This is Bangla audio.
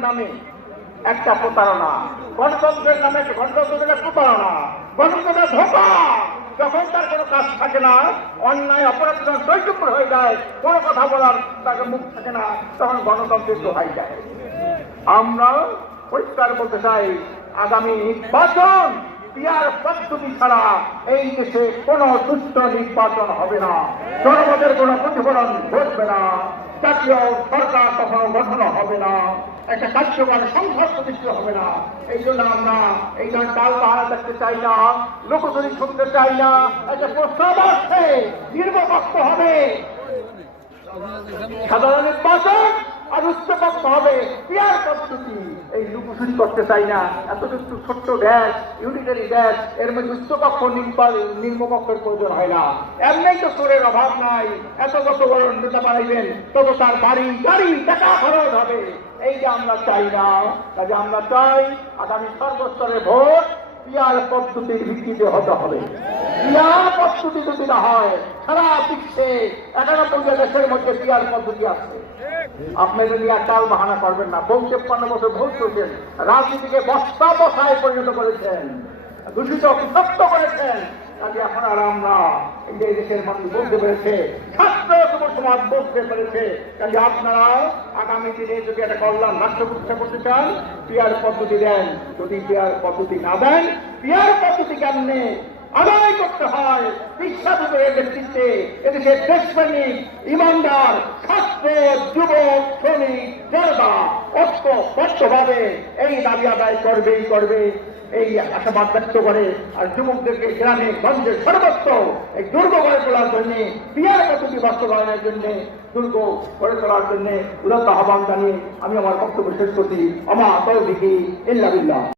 নামে একটা প্রতারণা। গণতন্ত্রের নামে গণতন্ত্রের প্রতারণা। গণতন্ত্রের ধোকা। যখন তার কোনো কাজ থাকে না, অন্যায়, অপরাধ যখন সৈক্য হয়ে যায়, কোনো কথা বলার তাকে মুখ থাকে না, তখন গণতন্ত্রের দোহাই যায়। আমরা পরিষ্কার বলতে চাই, আগামী নির্বাচন পিয়ার পদ্ধতি ছাড়া এই দেশে কোনো সুস্থ নির্বাচন হবে না। জনমতের কোনো প্রতিফলন ঘটবে না। জাতীয় সরকার কখনো গঠন হবে না। একটা কার্যকর সংঘর্ষ প্রতিষ্ঠিত হবে না। এই জন্য আমরা এই ধরনের ডাল পাহাড় দেখতে চাই না লোকতরী শুনতে চাই না। একটা প্রস্তাব আসছে নির্বাচন হবে। সাধারণ নির্বাচন আর উচ্চপক্ষ হবে। পিয়ার পদ্ধতি। এই লুকুচুরি করতে চাই না। এত একটু ছোট্ট দেশ ইউনিটারি দেশ, এর মধ্যে উচ্চপক্ষ নিম্নপক্ষের প্রয়োজন হয় না। এমনি তো সুরের অভাব নাই। এত কত বড় নেতা বানাইবেন তত তার বাড়ি গাড়ি টাকা খরচ হবে। এই যে আমরা চাই না কাজে আমরা চাই আগামী সর্বস্তরে ভোট পিয়ার পদ্ধতির ভিত্তিতে হতে হবে। পিয়ার পদ্ধতি যদি না হয়, সারা বিশ্বে একানব্বই দেশের মধ্যে পিয়ার পদ্ধতি আছে। আপনাদের নিয়ে টাল বাহানা করবেন না, বহু তেপ্পান্ন বছর ভোট করছেন, রাজনীতিকে বস্তা বসায় পরিণত করেছেন, দূষিত বিভক্ত করেছেন কাজে এখন আর আমরা এই দেশের মানুষ বলতে পেরেছে সমাজ বলতে পেরেছে কাজে আপনারা আগামী দিনে যদি একটা কল্যাণ রাষ্ট্র প্রতিষ্ঠা করতে চান, পিয়ার পদ্ধতি দেন। যদি পিয়ার পদ্ধতি না দেন, পিয়ার পদ্ধতি কেমনে? আদায় করতে হয় বিশ্বযুগের নেতৃত্বে এদেশের দেশপ্রেমিক, ইমানদার ছাত্র যুবক, শ্রমিক জনতা ঐক্যবদ্ধভাবে এই দাবি আদায় করবেই করবে, এই আশাবাদ ব্যক্ত করে আর যুবকদেরকে গ্রামে, গঞ্জে সর্বত্র এই দুর্গ গড়ে তোলার জন্য, পিয়ার পদ্ধতি বাস্তবায়নের জন্য, দুর্গ গড়ে তোলার জন্য উদাত্ত আহ্বান জানিয়ে আমি আমার বক্তব্য শেষ করছি। আমার তৌফিকি ইল্লা বিল্লাহ।